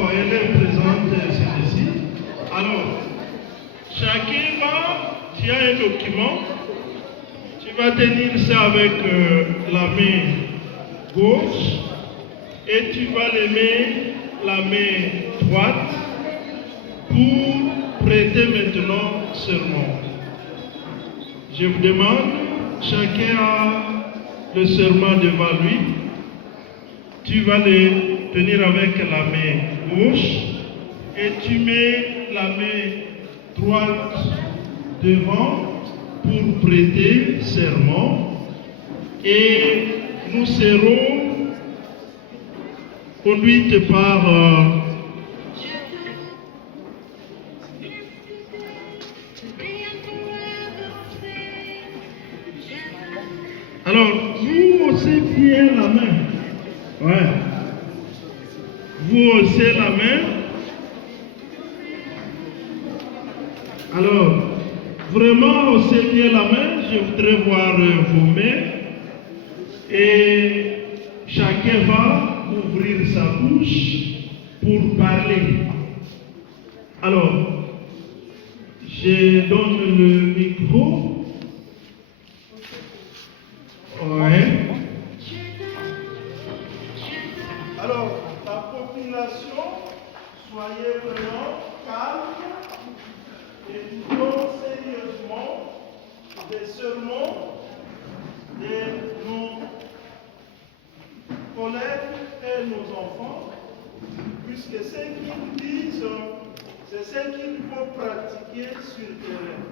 Oh, elle est présente, celle-ci. Alors, chacun va, tu as un document, tu vas tenir ça avec la main gauche et tu vas les mettre la main droite pour prêter maintenant serment. Je vous demande, chacun a le serment devant lui. Tu vas le tenir avec la main gauche et tu mets la main droite devant pour prêter serment. Et nous serons conduits par alors, vous haussez bien la main. Ouais. Vous haussez la main. Alors, vraiment haussez bien la main. Je voudrais voir vos mains. Et chacun va ouvrir sa bouche pour parler. Alors, je donne le micro. Ouais. Alors, la population, soyez vraiment calme et écoutons sérieusement des sermons de nos collègues et nos enfants, puisque ce qu'ils disent, c'est ce qu'il faut pratiquer sur le terrain.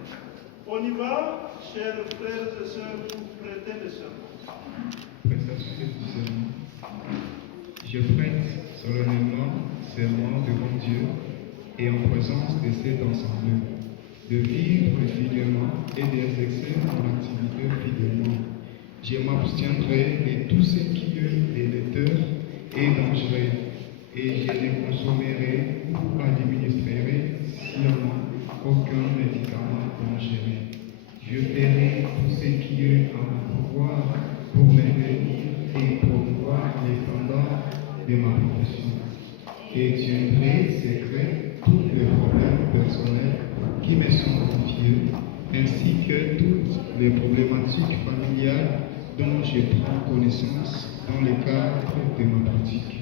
On y va, chers frères et sœurs, pour prêter le serment. Prestation du serment. Je prête solennellement serment devant Dieu et en présence de cet ensemble, de vivre fidèlement et d'exercer mon activité fidèlement. Je m'abstiendrai de tout ce qui est délétère et dangereux, et je ne consommerai ou administrerai sciemment aucun médicament dangereux. Je ferai tout ce qui est en mon pouvoir pour maintenir et promouvoir les standards de ma profession. Et tiendrai secret tous les problèmes personnels qui me sont confiés, ainsi que toutes les problématiques familiales dont je prends connaissance dans le cadre de ma pratique.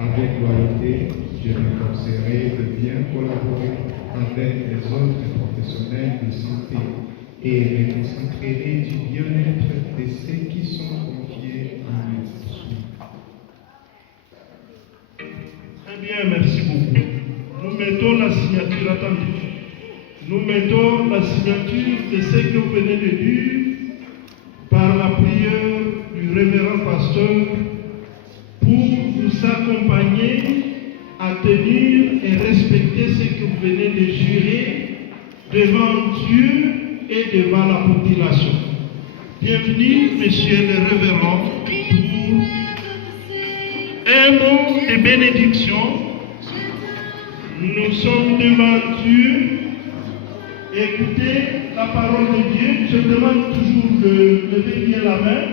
Avec loyauté, je m'efforcerai de bien collaborer avec les autres professionnels de santé et me concentrerai du bien-être de ceux qui sont confiés à mes soins. Très bien, merci beaucoup. Nous mettons la signature, attendez. Nous mettons la signature de ce que vous venez de dire par la prière du révérend pasteur pour vous accompagner à tenir et respecter ce que vous venez de jurer devant Dieu et devant la population. Bienvenue, monsieur le révérend, pour un mot de bénédiction. Nous sommes devant Dieu. Écoutez la parole de Dieu. Je demande toujours de lever bien la main.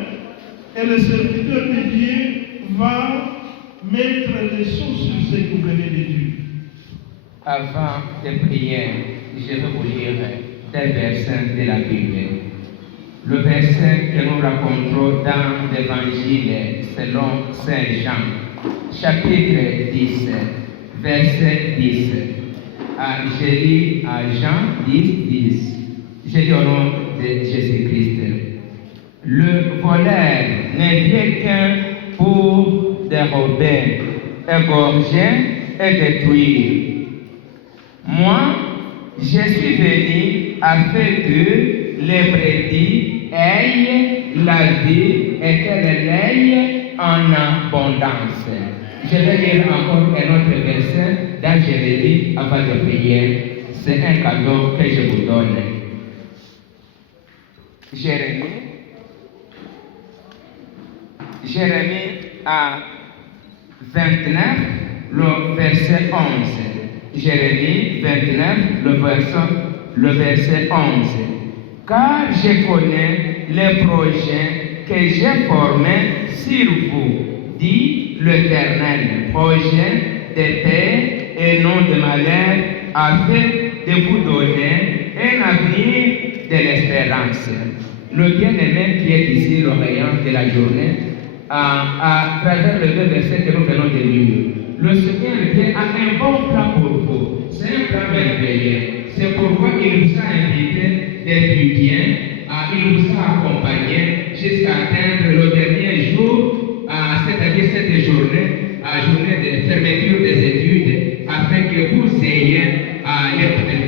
Et le serviteur de Dieu va mettre les sons sur ce que vous venez de dire. Avant de prier, je vais vous lire des versets de la Bible. Le verset que nous racontons dans l'Évangile selon Saint Jean, chapitre 10, verset 10. Je lis à Jean 10, 10. Je lis au nom de Jésus-Christ. Le voleur ne vient qu'un pour dérober, égorger et détruire. Moi, je suis venu afin que les brebis aient la vie et qu'elles l'aient en abondance. Je vais lire encore un autre verset dans Jérémie avant de prier. C'est un cadeau que je vous donne. Jérémie à 29, le verset 11. Jérémie 29, le verset 11. Car je connais les projets que j'ai formés sur vous, dit l'Éternel, projet de paix et non de malheur, afin de vous donner un avenir de l'espérance. Le bien-aimé qui est ici, l'Orient de la journée, à travers les 2 versets que nous venons de lire, le Seigneur Dieu a un bon plan pour vous. C'est un plan merveilleux. C'est pourquoi il vous a invité d'étudier, il vous a accompagné jusqu'à atteindre le dernier jour, c'est-à-dire cette journée, journée de fermeture des études, afin que vous ayez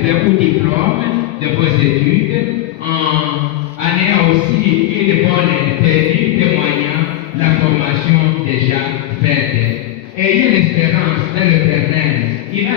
le diplôme de vos études, en ayant aussi une bonne tenue témoignant la formation déjà faite. Ayez l'espérance dans l'Éternel. Il a